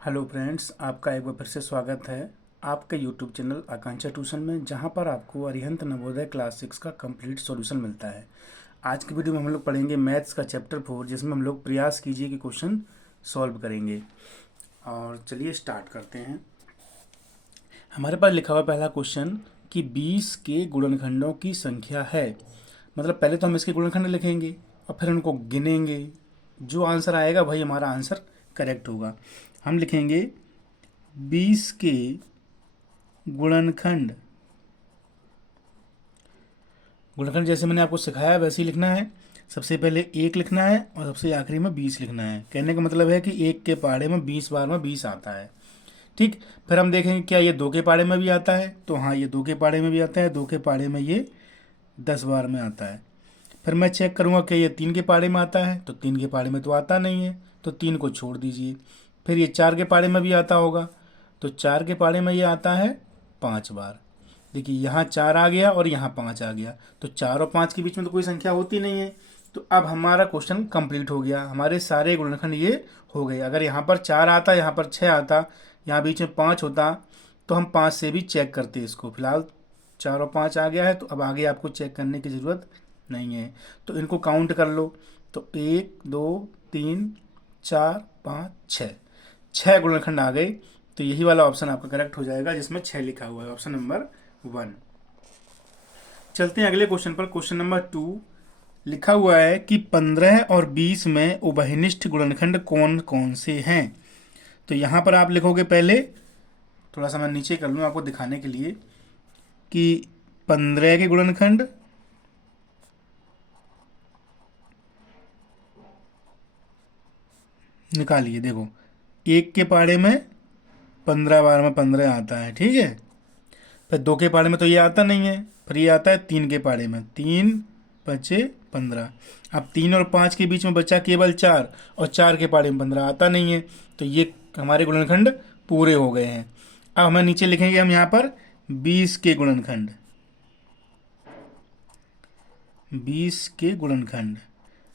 Hello friends, आपका एक बार फिर से स्वागत है आपके यूट्यूब चैनल आकांक्षा ट्यूशन में, जहां पर आपको अरिहंत नवोदय क्लास 6 का कंप्लीट सॉल्यूशन मिलता है। आज की वीडियो में हम लोग पढ़ेंगे मैथ्स का चैप्टर 4, जिसमें हम लोग प्रयास कीजिए कि क्वेश्चन सॉल्व करेंगे। और चलिए स्टार्ट करते हैं। हमारे पास लिखा हुआ पहला क्वेश्चन कि 20 के गुणनखंडों की संख्या है। मतलब पहले तो हम इसके गुणनखंड लिखेंगे और फिर उनको गिनेंगे। जो आंसर आएगा वही हमारा आंसर करेक्ट होगा। हम लिखेंगे 20 के गुणनखंड। गुणनखंड जैसे मैंने आपको सिखाया वैसे ही लिखना है। सबसे पहले 1 लिखना है और सबसे आखिरी में 20 लिखना है। कहने का मतलब है कि 1 के पहाड़े में 20 बार में 20 आता है। ठीक। फिर हम देखेंगे क्या ये 2 के पहाड़े में भी आता है, तो हाँ ये 2 के पहाड़े में भी आता है। 2 के पहाड़े में ये 10 बार में आता है। फिर मैं चेक करूँगा कि ये 3 के पहाड़े में आता है, तो 3 के पहाड़े में तो आता नहीं है, तो 3 को छोड़ दीजिए। फिर ये 4 के पहाड़े में भी आता होगा, तो 4 के पहाड़े में ये आता है 5 बार। देखिए यहाँ 4 आ गया और यहाँ 5 आ गया, तो 4 और 5 के बीच में तो कोई संख्या होती नहीं है। तो अब हमारा क्वेश्चन कंप्लीट हो गया, हमारे सारे गुणनखंड ये हो गए। अगर यहाँ पर 4 आता, यहाँ पर 6 आता, यहाँ बीच में 5 होता, तो हम 5 से भी चेक करते इसको। फिलहाल 4 और 5 आ गया है, तो अब आगे आपको चेक करने की ज़रूरत नहीं है। तो इनको काउंट कर लो। तो 1 2 3 4 5 6, 6 गुणनखंड आ गए। तो यही वाला ऑप्शन आपका करेक्ट हो जाएगा, जिसमें 6 लिखा हुआ है, ऑप्शन नंबर 1। चलते हैं अगले क्वेश्चन पर। क्वेश्चन नंबर 2 लिखा हुआ है कि 15 और 20 में उभयनिष्ठ गुणनखंड कौन कौन से हैं। तो यहाँ पर आप लिखोगे, पहले थोड़ा सा मैं नीचे कर लूँ आपको दिखाने के लिए कि 15 के गुणनखंड, निकालिए। देखो 1 के पहाड़े में 15 बार में 15 आता है, ठीक है। फिर 2 के पहाड़े में तो ये आता नहीं है, फिर ये आता है 3 के पहाड़े में, 3 बचे 15। अब 3 और 5 के बीच में बचा केवल 4, और 4 के पहाड़े में 15 आता नहीं है, तो ये हमारे गुणनखंड पूरे हो गए हैं। अब हमें नीचे लिखेंगे हम यहाँ पर 20 के गुणनखंड। 20 के गुणनखंड,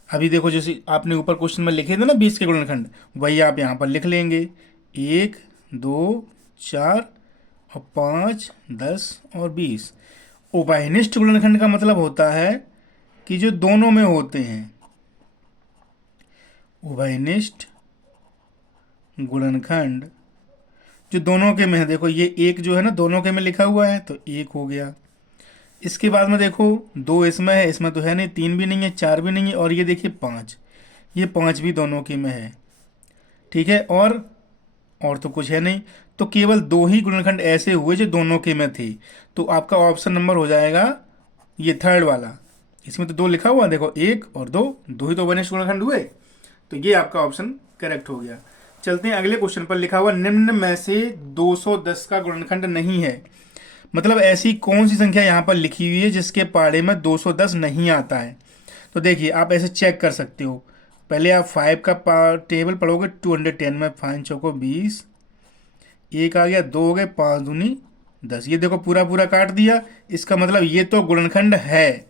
अभी देखो जैसे आपने ऊपर क्वेश्चन में लिखे थे ना 20 के गुणनखंड, वही आप यहाँ पर लिख लेंगे। 1 2 4 और 5 10 और 20। उभयनिष्ठ गुणनखंड का मतलब होता है कि जो दोनों में होते हैं। उभयनिष्ठ गुणनखंड जो दोनों के में है। देखो ये 1 जो है ना दोनों के में लिखा हुआ है, तो 1 हो गया। इसके बाद में देखो 2 इसमें है, इसमें तो है नहीं, 3 भी नहीं है, 4 भी नहीं है, और ये देखिए 5, ये 5 भी दोनों के में है, ठीक है। और तो कुछ है नहीं, तो केवल 2 ही गुणनखंड ऐसे हुए जो दोनों के में थे। तो आपका ऑप्शन नंबर हो जाएगा ये थर्ड वाला। इसमें तो 2 लिखा हुआ, देखो 1 और 2, 2 ही तो बने गुणनखंड हुए, तो ये आपका ऑप्शन करेक्ट हो गया। चलते हैं अगले क्वेश्चन पर। लिखा हुआ निम्न में से 210 का गुणनखंड नहीं है। मतलब ऐसी कौन सी संख्या यहाँ पर लिखी हुई है जिसके पहाड़े में 210 नहीं आता है। तो देखिए आप ऐसे चेक कर सकते हो। पहले आप 5 का टेबल पढ़ोगे, 210 में 5 चौको 20, 1 आ गया, 2 हो गए, 5 दूनी 10। ये देखो पूरा पूरा काट दिया, इसका मतलब ये तो गुणनखंड है।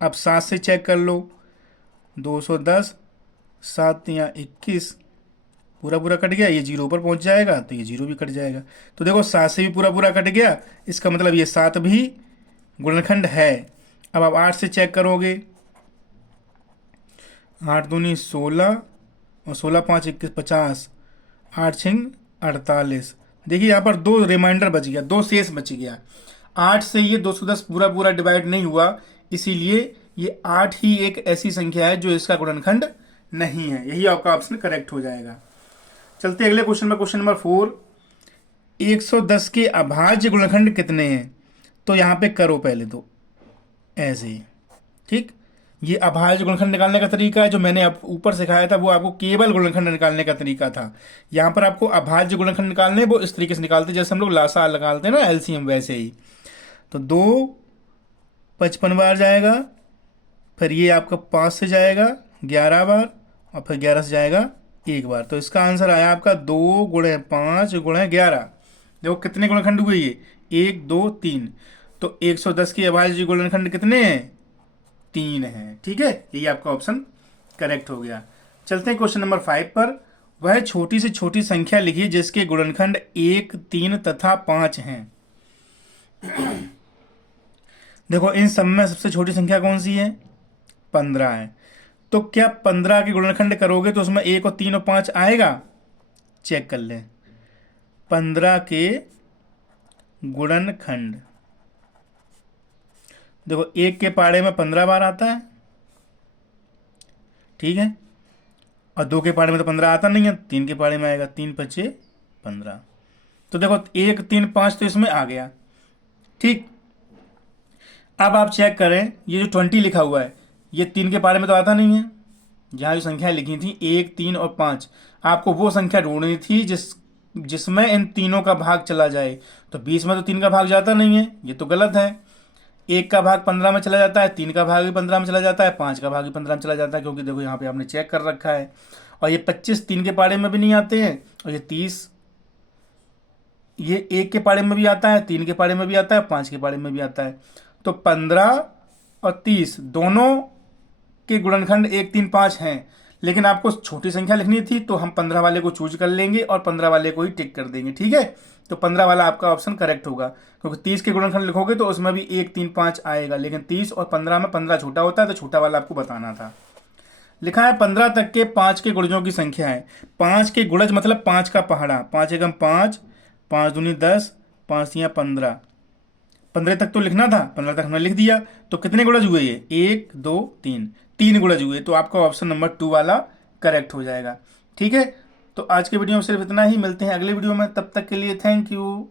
अब 7 से चेक कर लो, 210, 7 या 21, पूरा पूरा कट गया, ये 0 पर पहुंच जाएगा, तो ये 0 भी कट जाएगा। तो देखो 7 से भी पूरा पूरा कट गया, इसका मतलब ये 7 भी गुणनखंड है। अब आप 8 से चेक करोगे, 8 दूनी 16 और 16 5 21 50, 8 छिंग 48। देखिए यहाँ पर 2 रिमाइंडर बच गया, 2 शेष बच गया। 8 से ये 210 पूरा पूरा डिवाइड नहीं हुआ, इसीलिए ये 8 ही एक ऐसी संख्या है जो इसका गुणनखंड नहीं है। यही आपका ऑप्शन करेक्ट हो जाएगा। चलते अगले क्वेश्चन में। क्वेश्चन नंबर 4, 110 के अभाज्य गुणनखंड कितने हैं। तो यहाँ पे करो पहले तो ऐसे ही, ठीक। ये अभाज्य गुणनखंड निकालने का तरीका है, जो मैंने आप ऊपर सिखाया था वो आपको केवल गुणनखंड निकालने का तरीका था। यहाँ पर आपको अभाज्य गुणनखंड निकालने वो इस तरीके से निकालते जैसे हम लोग लासा निकालते हैं ना, एलसीएम, वैसे ही। तो 2 55 बार जाएगा, फिर ये आपका 5 से जाएगा 11 बार, और फिर 11 से जाएगा 1 बार। तो इसका आंसर आया आपका 2 गुणे 5 गुणे 11। देखो कितने गुणनखंड हुए ये, 1 2 3। तो 110 के अभाज्य गुणनखंड कितने हैं, 3 है, ठीक है। यही आपका ऑप्शन करेक्ट हो गया। चलते हैं क्वेश्चन नंबर 5 पर। वह छोटी से छोटी संख्या लिखिए जिसके गुणनखंड 1, 3 तथा 5 हैं। देखो इन सब में सबसे छोटी संख्या कौन सी है? 15 है। तो क्या 15 के गुणनखंड करोगे तो उसमें 1 और 3 और 5 आएगा? चेक कर लें। 15 के गुणनखंड, देखो 1 के पाड़े में 15 बार आता है, ठीक है, और 2 के पाड़े में तो 15 आता नहीं है, 3 के पाड़े में आएगा, 3 पचे 15। तो देखो 1, 3, 5 तो इसमें आ गया, ठीक। अब आप चेक करें, ये जो 20 लिखा हुआ है ये 3 के पाड़े में तो आता नहीं है। यहाँ जो संख्या लिखी थी 1, 3 और 5, आपको वो संख्या ढूंढनी थी जिसमें इन तीनों का भाग चला जाए। तो 20 में तो 3 का भाग जाता नहीं है, ये तो गलत है। 1 का भाग 15 में चला जाता है, 3 का भाग भी 15 में चला जाता है, 5 का भाग भी 15 में चला जाता है, क्योंकि देखो यहाँ पे आपने चेक कर रखा है। और ये 25 3 के पाड़े में भी नहीं आते हैं, और ये 30 ये 1 के पाड़े में भी आता है, 3 के पाड़े में भी आता है, 5 के पाड़े में भी आता है। तो 15 और 30 दोनों के गुणनखंड 1, 3, 5 हैं, लेकिन आपको छोटी संख्या लिखनी थी तो हम 15 वाले को चूज कर लेंगे और 15 वाले को ही टिक कर देंगे, ठीक है। तो 15 वाला आपका ऑप्शन करेक्ट होगा, क्योंकि 30 के गुणनखंड लिखोगे तो उसमें भी 1, 3, 5 आएगा, लेकिन 30 और 15 में 15 छोटा होता है, तो छोटा वाला आपको बताना था। लिखा है 15 तक के 5 के गुणजों की संख्या है। 5 के गुणज मतलब 5 का पहाड़ा, 5 एकम 5, 5 दूनी 10, 5 तियां 15। 15 तक तो लिखना था, 15 तक हमने लिख दिया। तो कितने गुणज हुए ये? 1, 2, 3, 3 गुणज हुए। तो आपका ऑप्शन नंबर 2 वाला करेक्ट हो जाएगा, ठीक है। तो आज के वीडियो में सिर्फ इतना ही, मिलते हैं अगले वीडियो में, तब तक के लिए थैंक यू।